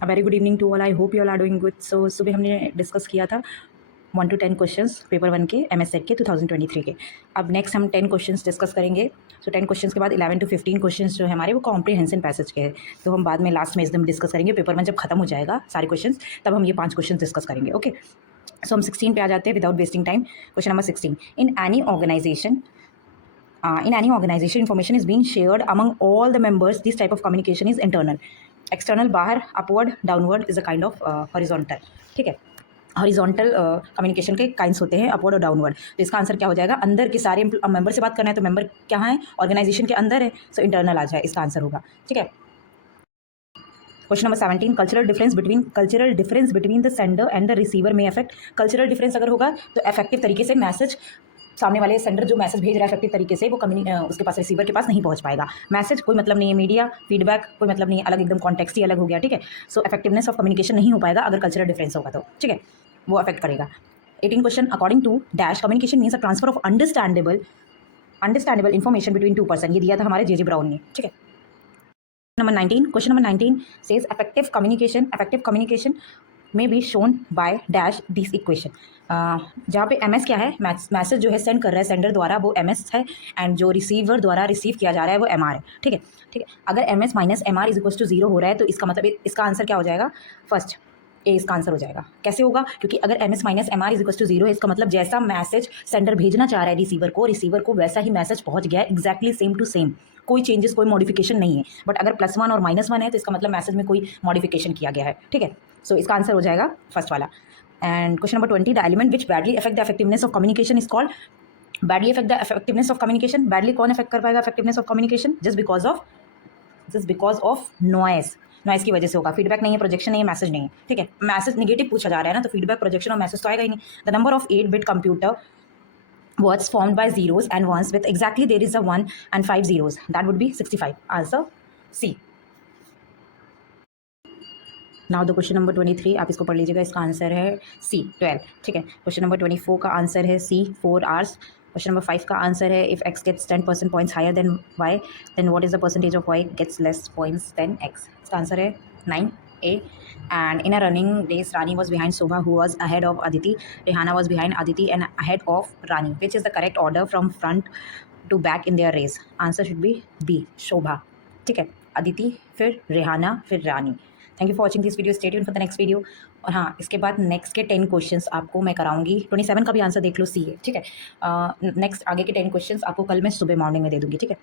Very good evening to all, I hope you all are doing good. So सुबह हमने discuss किया था 1 to 10 questions paper 1 के MS set के 2023 के। अब नेक्स्ट हम 10 क्वेश्चंस डिस्कस करेंगे। सो 10 क्वेश्चंस के बाद 11 to 15 क्वेश्चंस जो है हमारे वो कॉम्प्रिहेंशन पैसेज के हैं, तो हम बाद में लास्ट में एकदम डिस्कस करेंगे। पेपर 1 जब खत्म हो जाएगा सारे क्वेश्चंस, तब हम ये 5 क्वेश्चन डिस्कस करेंगे। ओके, सो हम 16 पे आ जाते हैं without wasting time. Question number 16, in any organization information is being shared among all the members. This type of communication is internal. External बाहर, upward, downward is a kind of horizontal. ठीक है, horizontal communication के kinds होते हैं, upward और downward. तो इसका answer क्या हो जाएगा? अंदर के सारे मेंबर से बात करना है, तो मेंबर क्या है? ऑर्गेनाइजेशन के अंदर है, सो इंटरनल आ जाए, इसका आंसर होगा। ठीक है, question number 17, cultural difference between the sender and the receiver में अफेक्ट। कल्चरल डिफरेंस अगर होगा तो इफेक्टिव तरीके से मैसेज, सामने वाले सेंडर जो मैसेज भेज रहा है इफेक्टिव तरीके से वो उसके पास, रिसीवर के पास नहीं पहुंच पाएगा। मैसेज कोई मतलब नहीं है, मीडिया फीडबैक कोई मतलब नहीं है, अलग एकदम कॉन्टेक्स्ट ही अलग हो गया। ठीक है, सो इफेक्टिवनेस ऑफ कम्युनिकेशन नहीं हो पाएगा अगर कल्चरल डिफरेंस होगा तो। ठीक है, वो अफेक्ट करेगा। 18 question, according to dash communication means a transfer of understandable information between 2 person. ये दिया था हमारे जे ब्राउन ने। ठीक है, number 19, question number 19 says effective communication में be shown by dash this equation. जहाँ पे एमएस क्या है, मैसेज जो है सेंड कर रहा है सेंडर द्वारा वो एमएस है, एंड जो रिसीवर द्वारा रिसीव किया जा रहा है वो एमआर है। ठीक है, ठीक है, अगर MS minus MR is equal to 0 हो रहा है तो इसका मतलब इसका आंसर क्या हो जाएगा? फर्स्ट ए इसका आंसर हो जाएगा। कैसे होगा? क्योंकि अगर M S minus M R is equal to 0 है, इसका मतलब जैसा मैसेज सेंडर भेजना चाह रहा है रिसीवर को वैसा ही मैसेज पहुंच गया है, एग्जैक्टली सेम टू सेम, कोई चेंजेस कोई मॉडिफिकेशन नहीं है। बट अगर +1 और -1 है तो इसका मतलब मैसेज में कोई मॉडिफिकेशन किया गया है। ठीक है, सो इसका आंसर हो जाएगा फर्स्ट वाला। And question number 20, the element which badly affect the effectiveness of communication is called. Badly affect the effectiveness of communication, badly कौन अफेक्ट कर पाएगा effectiveness of communication? Just because of noise की वजह से होगा। फीडबैक नहीं है, प्रोजेक्शन नहीं है, मैसेज नहीं है। ठीक है, मैसेज नेगेटिव पूछा जा रहा है ना, तो फीडबैक, प्रोजेक्शन और मैसेज तो आएगा ही नहीं। The number of 8-bit computer was formed by zeros and ones with exactly there is a 1 and 5 zeros, that would be 65. Answer C. Now the question number 23, आप इसको पढ़ लीजिएगा, इसका आंसर है C 12। ठीक है, क्वेश्चन नंबर 24 का answer है C 4 hours। क्वेश्चन नंबर 5 का आंसर है if x gets 10% points higher than y, then what is the percentage of y gets less points than x? इसका आंसर है 9A। And in a running race, Rani was behind Shobha, who was ahead of Aditi. Rehana was behind Aditi and ahead of Rani. Which is the correct order from front to back in their race? Answer should be B, Shobha। ठीक है, अदिति, फिर रेहाना, फिर Rani. Thank you for watching this video, stay tuned for the next video. और हाँ, इसके बाद next के 10 questions आपको मैं कराऊंगी। 27 का भी आंसर देख लो, सी है। ठीक है, नेक्स्ट आगे के 10 क्वेश्चंस आपको कल मैं सुबह मॉर्निंग में दे दूँगी। ठीक है,